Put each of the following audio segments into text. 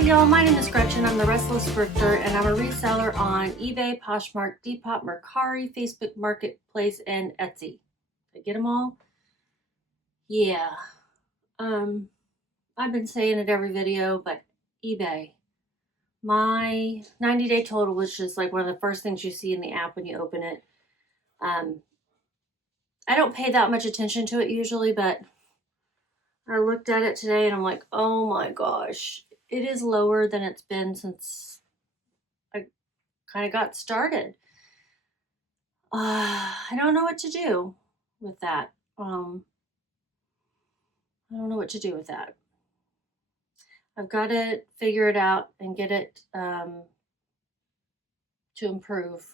Howdy y'all, my name is Gretchen. I'm the Restless Thrifter and I'm a reseller on eBay, Poshmark, Depop, Mercari, Facebook Marketplace, and Etsy. Did I get them all? Yeah. I've been saying it every video, but eBay. My 90-day total was just like one of the first things you see in the app when you open it. I don't pay that much attention to it usually, but I looked at it today and I'm like, oh my gosh, it is lower than it's been since I kind of got started. I don't know what to do with that. I don't know what to do with that. I've got to figure it out and get it to improve.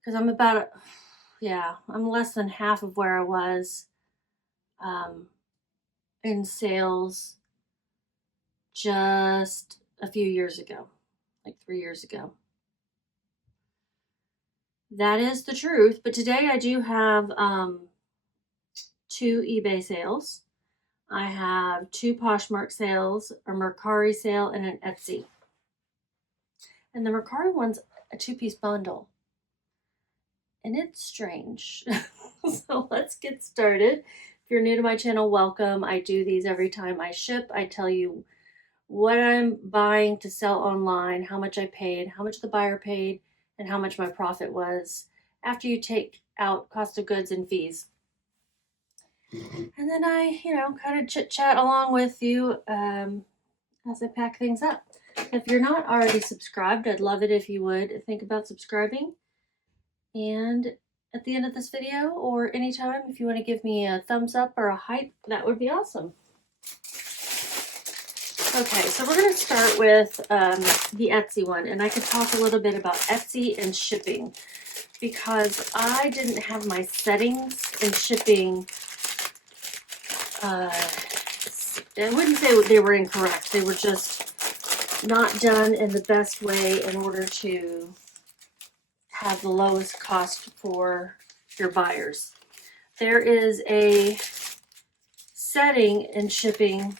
Because I'm about, I'm less than half of where I was in sales just a few years ago, like 3 years ago. That is the truth. But today I do have 2 eBay sales. I have 2 Poshmark sales, a Mercari sale, and an Etsy. And the Mercari one's a 2-piece bundle. And it's strange. So let's get started. If you're new to my channel, welcome. I do these every time I ship. I tell you what I'm buying to sell online, how much I paid, how much the buyer paid, and how much my profit was after you take out cost of goods and fees. And then I, kind of chit chat along with you as I pack things up. If you're not already subscribed, I'd love it if you would think about subscribing. And at the end of this video or anytime, if you want to give me a thumbs up or a hype, that would be awesome. Okay, so we're going to start with the Etsy one, and I could talk a little bit about Etsy and shipping because I didn't have my settings in shipping. I wouldn't say they were incorrect. They were just not done in the best way in order to have the lowest cost for your buyers. There is a setting in shipping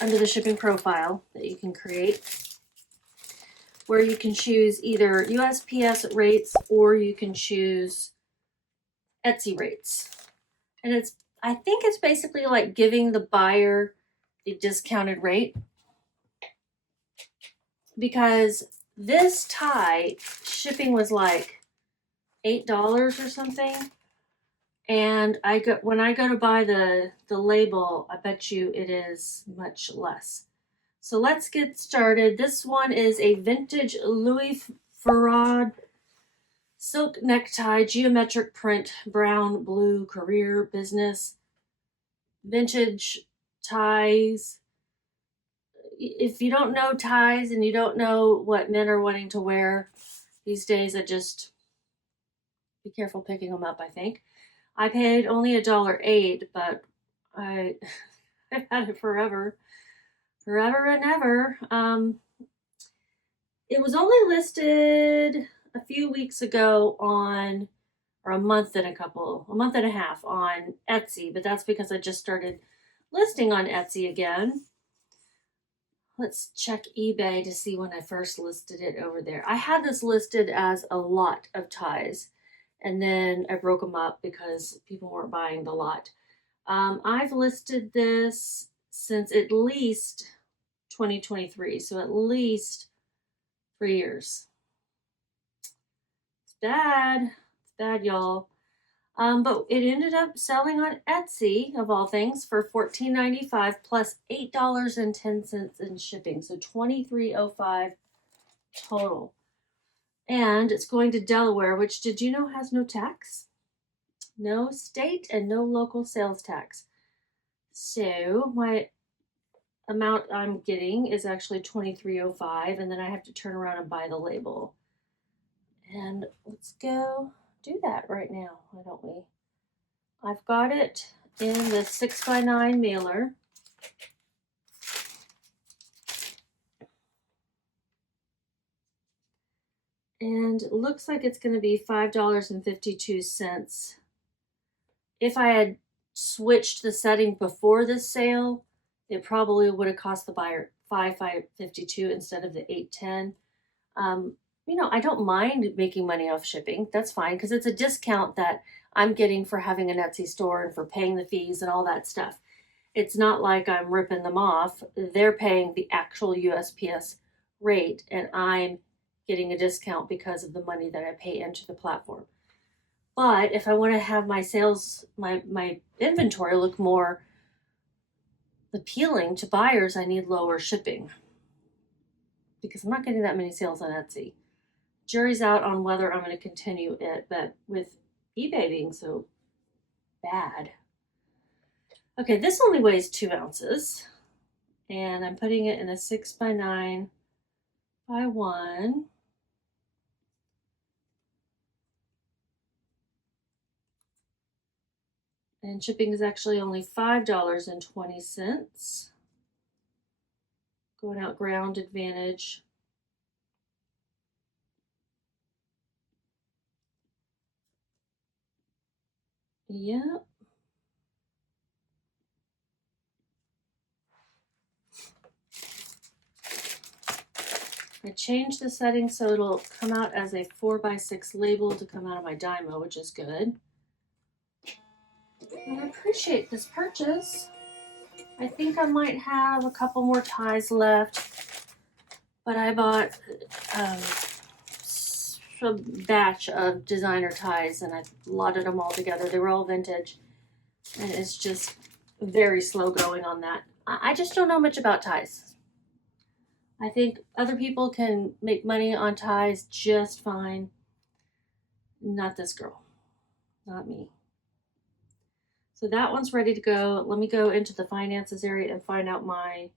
under the shipping profile that you can create where you can choose either USPS rates or you can choose Etsy rates. And I think it's basically like giving the buyer a discounted rate, because this tie shipping was like $8 or something. And when I go to buy the label, I bet you it is much less. So let's get started. This one is a vintage Louis Farad silk necktie, geometric print, brown, blue, career, business, vintage ties. If you don't know ties and you don't know what men are wanting to wear these days, I just be careful picking them up, I think. I paid only $1.08, but I've had it forever and ever. It was only listed a few weeks ago on, or a month and a half on Etsy, but that's because I just started listing on Etsy again. Let's check eBay to see when I first listed it over there. I had this listed as a lot of ties, and then I broke them up because people weren't buying the lot. I've listed this since at least 2023, so at least 3 years. It's bad, y'all. But it ended up selling on Etsy, of all things, for $14.95 plus $8.10 in shipping, so $23.05 total. And it's going to Delaware, which, did you know, has no tax? No state and no local sales tax. So my amount I'm getting is actually $23.05, and then I have to turn around and buy the label. And let's go do that right now, why don't we? I've got it in the 6x9 mailer. And it looks like it's going to be $5.52. If I had switched the setting before this sale, it probably would have cost the buyer $552 instead of the $810. You know, I don't mind making money off shipping. That's fine because it's a discount that I'm getting for having an Etsy store and for paying the fees and all that stuff. It's not like I'm ripping them off. They're paying the actual USPS rate and I'm getting a discount because of the money that I pay into the platform. But if I want to have my sales, my inventory look more appealing to buyers, I need lower shipping because I'm not getting that many sales on Etsy. Jury's out on whether I'm going to continue it, but with eBay being so bad. Okay, this only weighs 2 ounces, and I'm putting it in a 6x9 by 1. And shipping is actually only $5.20. Going out ground advantage. Yep. I changed the settings so it'll come out as a 4x6 label to come out of my Dymo, which is good. And I appreciate this purchase. I think I might have a couple more ties left, but I bought a batch of designer ties and I lotted them all together. They were all vintage, and it's just very slow going on that. I just don't know much about ties. I think other people can make money on ties just fine. Not this girl. Not me. So that one's ready to go. Let me go into the finances area and find out my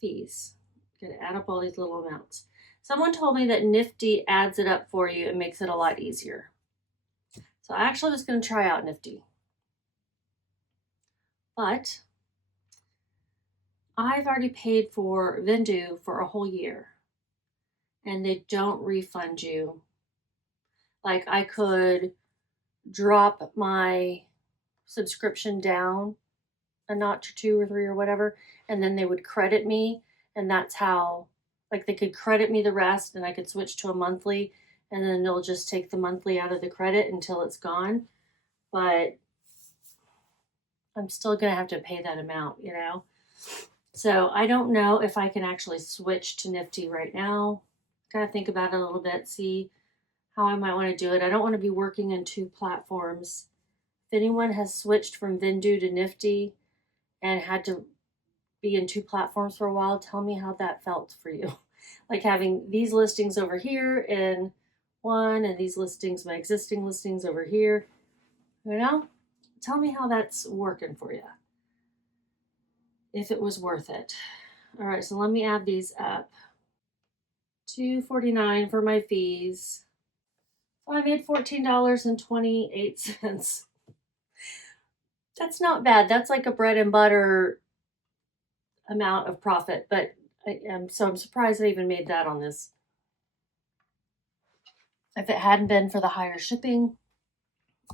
fees. Gonna add up all these little amounts. Someone told me that Nifty adds it up for you and makes it a lot easier. So I actually was gonna try out Nifty. But I've already paid for VENDOO for a whole year and they don't refund you. Like I could drop my subscription down a notch or 2 or 3 or whatever, and then they would credit me, and that's how, like they could credit me the rest and I could switch to a monthly, and then they'll just take the monthly out of the credit until it's gone. But I'm still gonna have to pay that amount, you know? So I don't know if I can actually switch to Nifty right now. Gotta think about it a little bit, see how I might want to do it. I don't want to be working in 2 platforms. If anyone has switched from VENDOO to Nifty and had to be in 2 platforms for a while, tell me how that felt for you. Like having these listings over here in one and these listings, my existing listings over here, you know? Tell me how that's working for you. If it was worth it. All right, so let me add these up. $2.49 for my fees. So I made $14.28. That's not bad. That's like a bread and butter amount of profit, but I'm surprised I even made that on this. If it hadn't been for the higher shipping,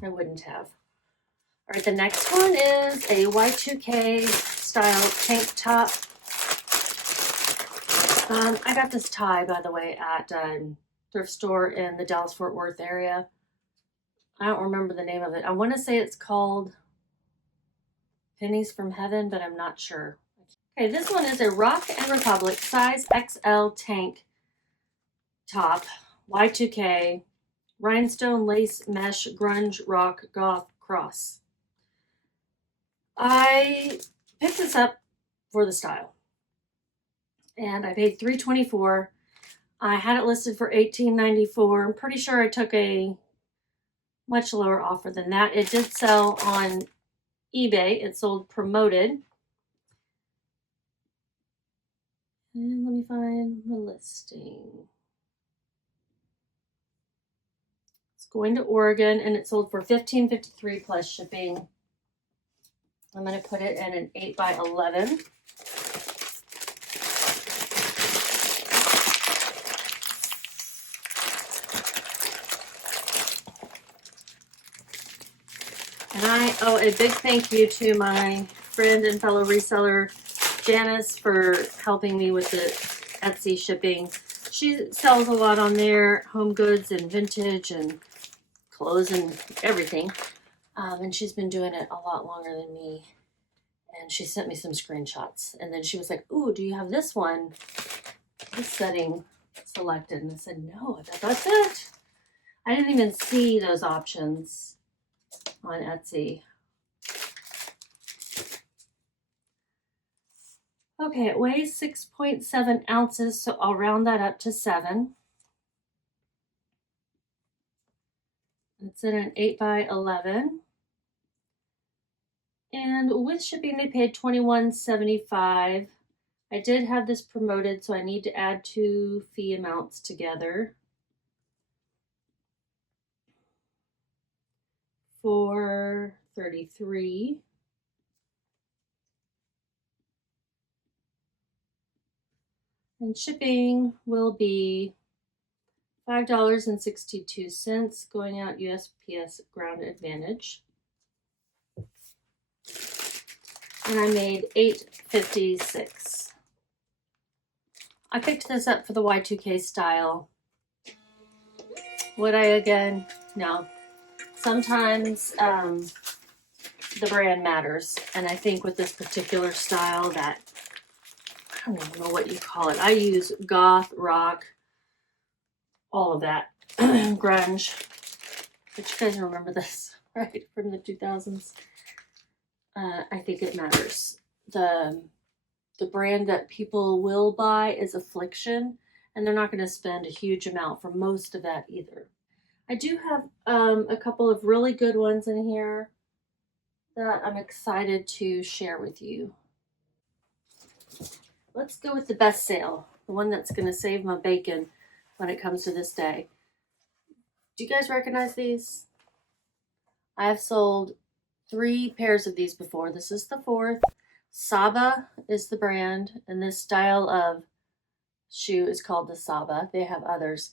I wouldn't have. All right, the next one is a Y2K style tank top. I got this tie, by the way, at thrift store in the Dallas-Fort Worth area. I don't remember the name of it. I want to say it's called Pennies from Heaven, but I'm not sure. Okay, this one is a Rock and Republic size XL tank top, Y2K, rhinestone lace mesh grunge rock goth cross. I picked this up for the style and I paid $3.24. I had it listed for $18.94. I'm pretty sure I took a much lower offer than that. It did sell on eBay. It sold promoted. And let me find the listing. It's going to Oregon and it sold for $15.53 plus shipping. I'm going to put it in an 8x11. And I owe a big thank you to my friend and fellow reseller, Janice, for helping me with the Etsy shipping. She sells a lot on there, home goods and vintage and clothes and everything. And she's been doing it a lot longer than me. And she sent me some screenshots. And then she was like, ooh, do you have this one? This setting selected. And I said, no, that's it. I didn't even see those options on Etsy. Okay, it weighs 6.7 ounces, so I'll round that up to 7. It's in an 8x11. And with shipping, they paid $21.75. I did have this promoted, so I need to add 2 fee amounts together for $33. And shipping will be $5.62 going out USPS Ground Advantage. And I made $8.56. I picked this up for the Y2K style. Would I again? No. Sometimes the brand matters. And I think with this particular style that, I don't even know what you call it. I use goth, rock, all of that. Grunge. But you guys remember this, right? From the 2000s. I think it matters. The brand that people will buy is Affliction, and they're not going to spend a huge amount for most of that either. I do have a couple of really good ones in here that I'm excited to share with you. Let's go with the best sale, the one that's going to save my bacon when it comes to this day. Do you guys recognize these? I have sold 3 pairs of these before. This is the 4th. Sabah is the brand, and this style of shoe is called the Sabah. They have others.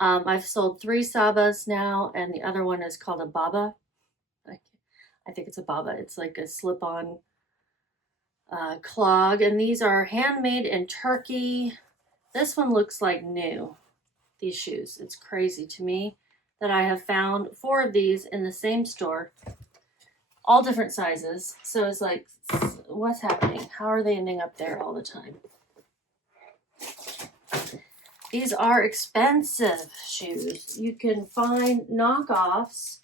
I've sold 3 Sabahs now, and the other one is called a Baba. I think it's a Baba. It's like a slip-on clog, and these are handmade in Turkey. This one looks like new, these shoes. It's crazy to me that I have found 4 of these in the same store, all different sizes. So it's like, what's happening? How are they ending up there all the time? These are expensive shoes. You can find knockoffs,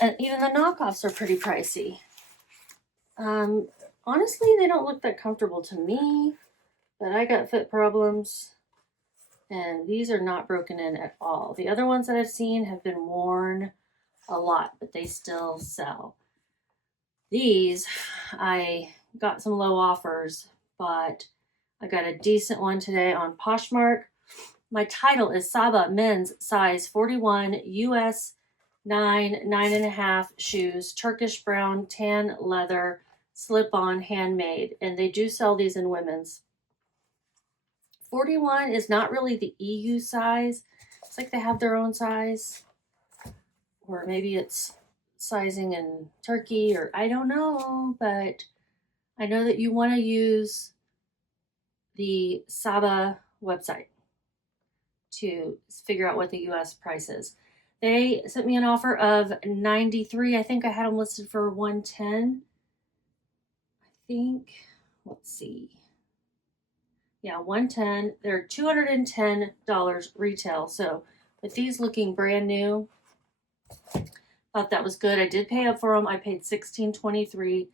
and even the knockoffs are pretty pricey. Honestly, they don't look that comfortable to me, but I got foot problems, and these are not broken in at all. The other ones that I've seen have been worn a lot, but they still sell. These, I got some low offers, but I got a decent one today on Poshmark. My title is Sabah men's size 41 US 9.5 shoes, Turkish brown tan leather, slip-on, handmade, and they do sell these in women's. 41 is not really the EU size. It's like they have their own size, or maybe it's sizing in Turkey, or I don't know, but I know that you want to use the Sabah website to figure out what the US price is. They sent me an offer of $93. I think I had them listed for $110. I think, let's see. Yeah, $110. They're $210 retail. So with these looking brand new, thought that was good. I did pay up for them. I paid $16.23.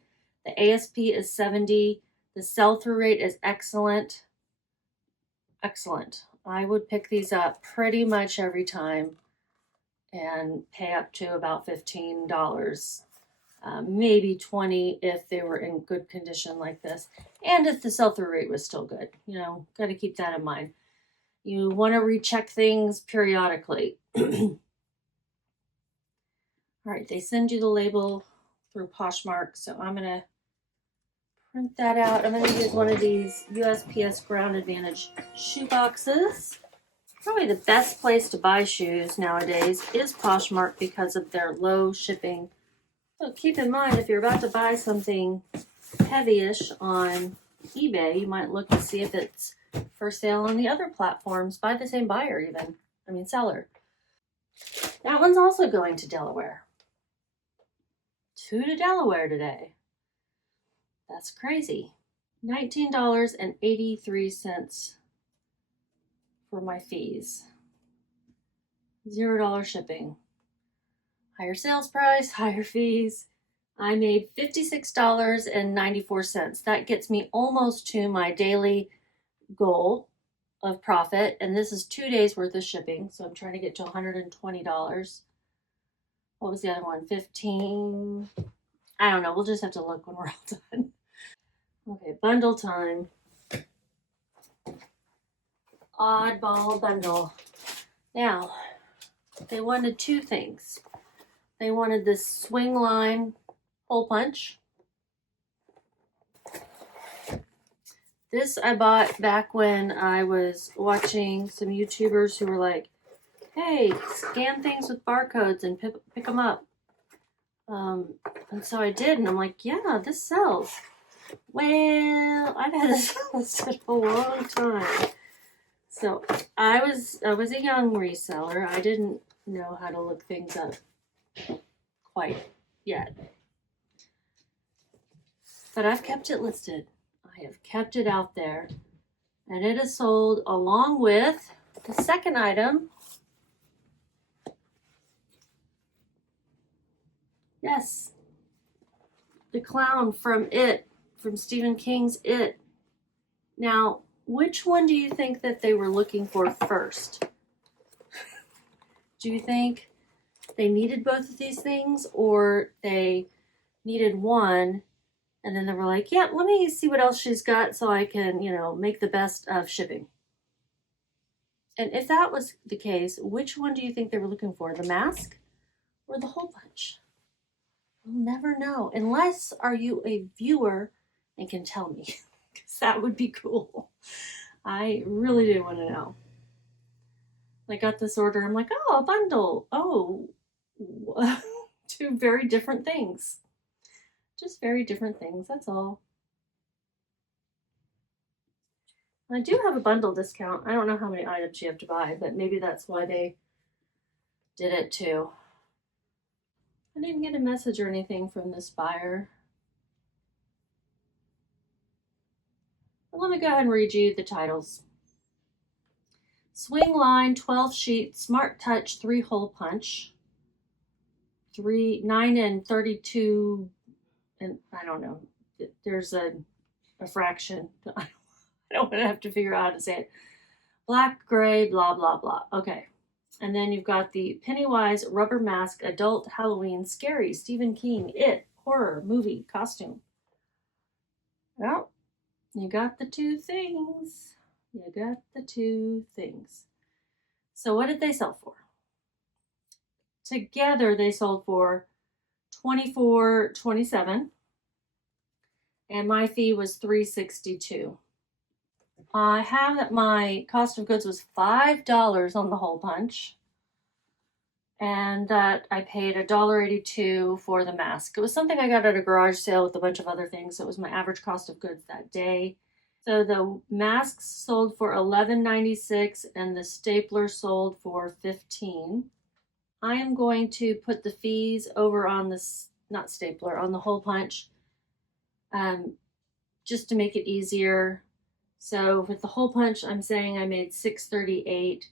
The ASP is $70. The sell-through rate is excellent. Excellent. I would pick these up pretty much every time and pay up to about $15, maybe $20 if they were in good condition like this, and if the sell-through rate was still good. You know, got to keep that in mind. You want to recheck things periodically. All right, they send you the label through Poshmark, so I'm going to print that out. I'm going to use one of these USPS Ground Advantage shoe boxes. Probably the best place to buy shoes nowadays is Poshmark because of their low shipping. So keep in mind, if you're about to buy something heavy-ish on eBay, you might look to see if it's for sale on the other platforms by the same buyer even. I mean, seller. That one's also going to Delaware. 2 to Delaware today. That's crazy. $19.83 for my fees. $0 shipping. Higher sales price, higher fees. I made $56.94. That gets me almost to my daily goal of profit. And this is 2 days worth of shipping. So I'm trying to get to $120. What was the other one? 15. I don't know. We'll just have to look when we're all done. Okay, bundle time. Oddball bundle. Now, they wanted 2 things. They wanted this swing line hole punch. This I bought back when I was watching some YouTubers who were like, hey, scan things with barcodes and pick them up. And so I did, and I'm like, yeah, this sells. Well, I've had this listed a long time. So I was a young reseller. I didn't know how to look things up quite yet. But I've kept it listed. I have kept it out there. And it is sold along with the second item. Yes. The clown from It, from Stephen King's It. Now, which one do you think that they were looking for first? Do you think they needed both of these things, or they needed one and then they were like, yeah, let me see what else she's got so I can, make the best of shipping? And if that was the case, which one do you think they were looking for? The mask or the hole punch? We'll never know, unless are you a viewer and can tell me, because that would be cool. I really do want to know. I got this order. I'm like, oh, a bundle. Oh, 2 very different things. Just very different things. That's all. I do have a bundle discount. I don't know how many items you have to buy, but maybe that's why they did it too. I didn't get a message or anything from this buyer. But let me go ahead and read you the titles. Swing line 12 sheet smart touch 3 hole punch. 9 and 32, and I don't know. There's a fraction. I don't want to have to figure out how to say it. Black, gray, blah, blah, blah. Okay. And then you've got the Pennywise rubber mask adult Halloween scary Stephen King It horror movie costume. Well, you got the 2 things. You got the 2 things. So what did they sell for? Together they sold for $24.27, and my fee was $3.62. I have that my cost of goods was $5 on the hole punch, and that I paid $1.82 for the mask. It was something I got at a garage sale with a bunch of other things. It was my average cost of goods that day. So the masks sold for $11.96 and the stapler sold for $15. I am going to put the fees over on this, not stapler, on the hole punch, just to make it easier. So with the hole punch, I'm saying I made $6.38,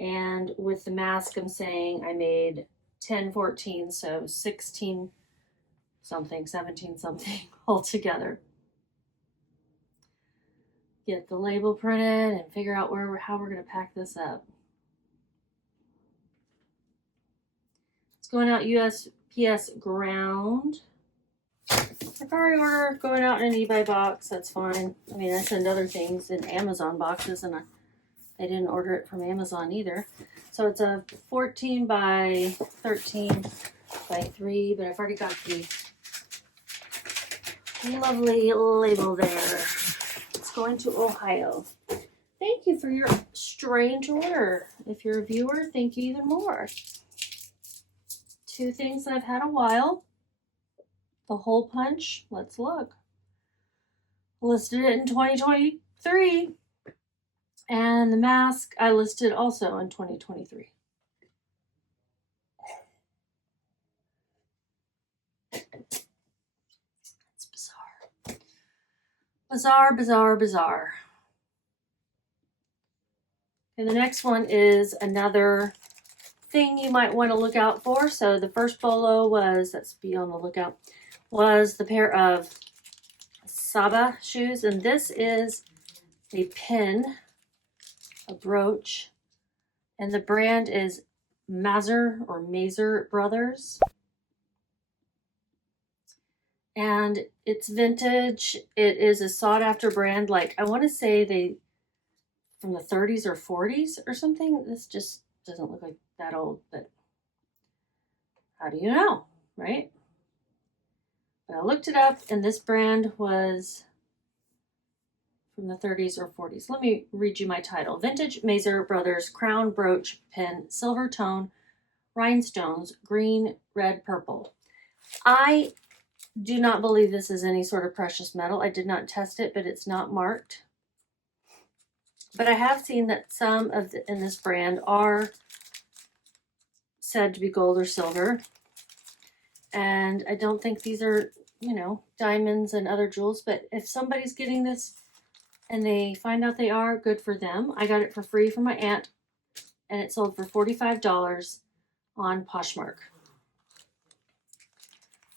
and with the mask, I'm saying I made $10.14, so 16 something, 17 something altogether. Get the label printed and figure out how we're going to pack this up. It's going out USPS ground. Mercari order going out in an eBay box. That's fine. I mean, I send other things in Amazon boxes, and I didn't order it from Amazon either. So it's a 14 by 13 by 3, but I've already got the lovely label there. It's going to Ohio. Thank you for your strange order. If you're a viewer, thank you even more. Two things I've had a while. The hole punch, let's look. Listed it in 2023. And the mask I listed also in 2023. It's bizarre. Bizarre, bizarre, bizarre. And the next one is another thing you might want to look out for. So the first bolo was, let's be on the lookout, was the pair of Sabah shoes. And this is a pin, a brooch. And the brand is Mazer Brothers. And it's vintage. It is a sought after brand. Like, I want to say they from the 30s or 40s or something. This just doesn't look like that old, but how do you know, right? But I looked it up, and this brand was from the 30s or 40s. Let me read you my title. Vintage Mazer Brothers Crown Brooch Pin, Silver Tone, Rhinestones, Green, Red, Purple. I do not believe this is any sort of precious metal. I did not test it, but it's not marked. But I have seen that some of in this brand are said to be gold or silver. And I don't think these are, you know, diamonds and other jewels. But if somebody's getting this and they find out they are, good for them. I got it for free from my aunt, and it sold for $45 on Poshmark.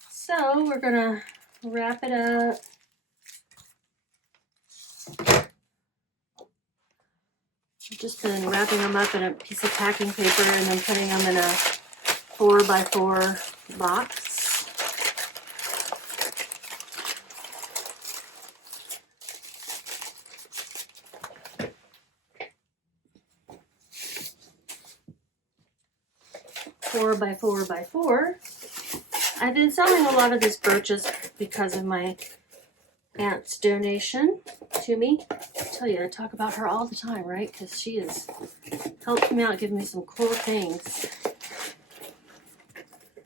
So we're going to wrap it up. I've just been wrapping them up in a piece of packing paper and then putting them in a 4x4 box. Four by 4x4. I've been selling a lot of these brooches because of my aunt's donation to me. I tell you, I talk about her all the time, right? Because she has helped me out, giving me some cool things.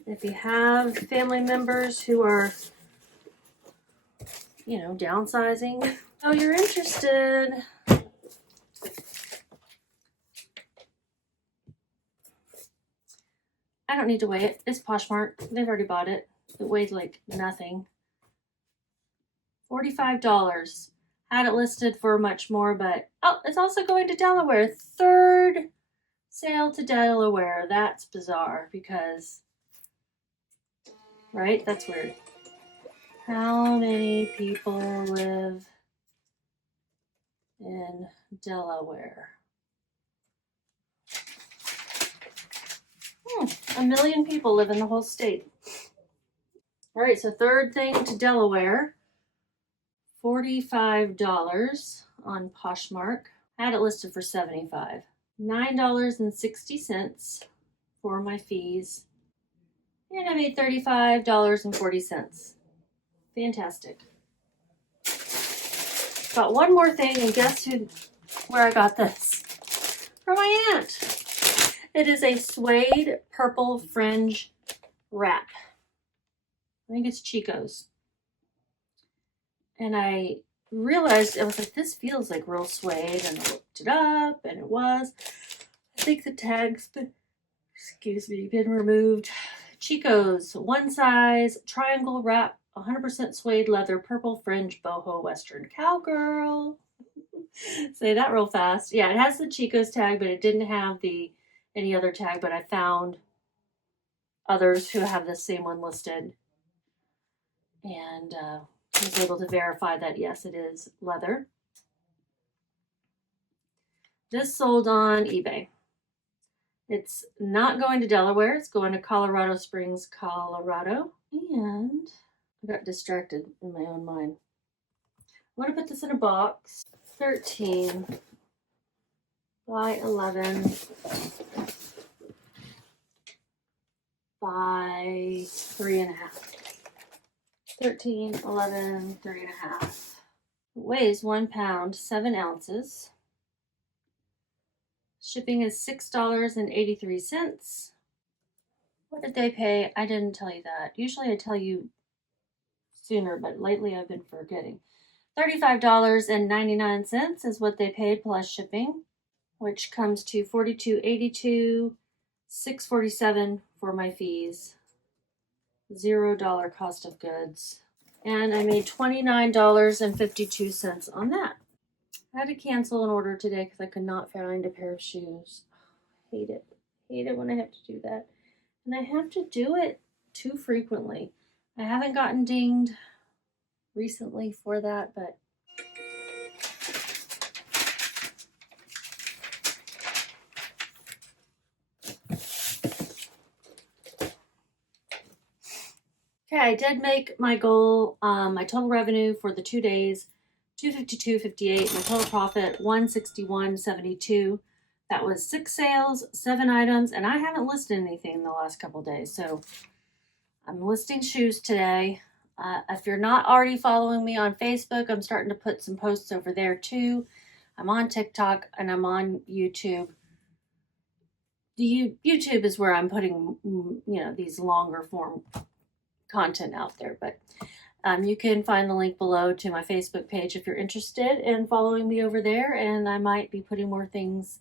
If you have family members who are, you know, downsizing, oh, you're interested, I don't need to weigh it. It's Poshmark. They've already bought it. It weighed like nothing. $45. Had it listed for much more, but oh, it's also going to Delaware. Third sale to Delaware. That's bizarre because, right? That's weird. How many people live in Delaware? 1 million people live in the whole state. All right, so third thing to Delaware. $45 on Poshmark. I had it listed for $75. $9.60 for my fees. And I made $35.40. Fantastic. Got one more thing, and guess where I got this? From my aunt. It is a suede purple fringe wrap. I think it's Chico's. And I realized, I was like, this feels like real suede, and I looked it up, and it was. I think the tag's been, been removed. Chico's, one size, triangle wrap, 100% suede leather, purple fringe, boho, western cowgirl. Say that real fast. Yeah, it has the Chico's tag, but it didn't have any other tag, but I found others who have the same one listed. And was able to verify that, yes, it is leather. This sold on eBay. It's not going to Delaware. It's going to Colorado Springs, Colorado. And I got distracted in my own mind. I'm going to put this in a box. 13 by 11 by 3.5. 13, 11, 3.5. It weighs 1 pound, 7 ounces. Shipping is $6.83. What did they pay? I didn't tell you that. Usually I tell you sooner, but lately I've been forgetting. $35.99 is what they paid plus shipping, which comes to $42.82, $6.47 for my fees, $0 cost of goods. And I made $29.52 on that. I had to cancel an order today because I could not find a pair of shoes. Hate it. Hate it when I have to do that. And I have to do it too frequently. I haven't gotten dinged recently for that, but okay, I did make my goal. My total revenue for the 2 days, $252.58. My total profit, $161.72. That was 6 sales, 7 items, and I haven't listed anything in the last couple days. So I'm listing shoes today. If you're not already following me on Facebook, I'm starting to put some posts over there too. I'm on TikTok and I'm on YouTube. YouTube is where I'm putting, these longer form content out there, but you can find the link below to my Facebook page if you're interested in following me over there, and I might be putting more things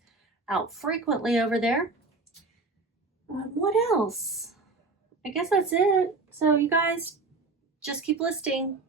out frequently over there. What else? I guess that's it. So you guys just keep listing.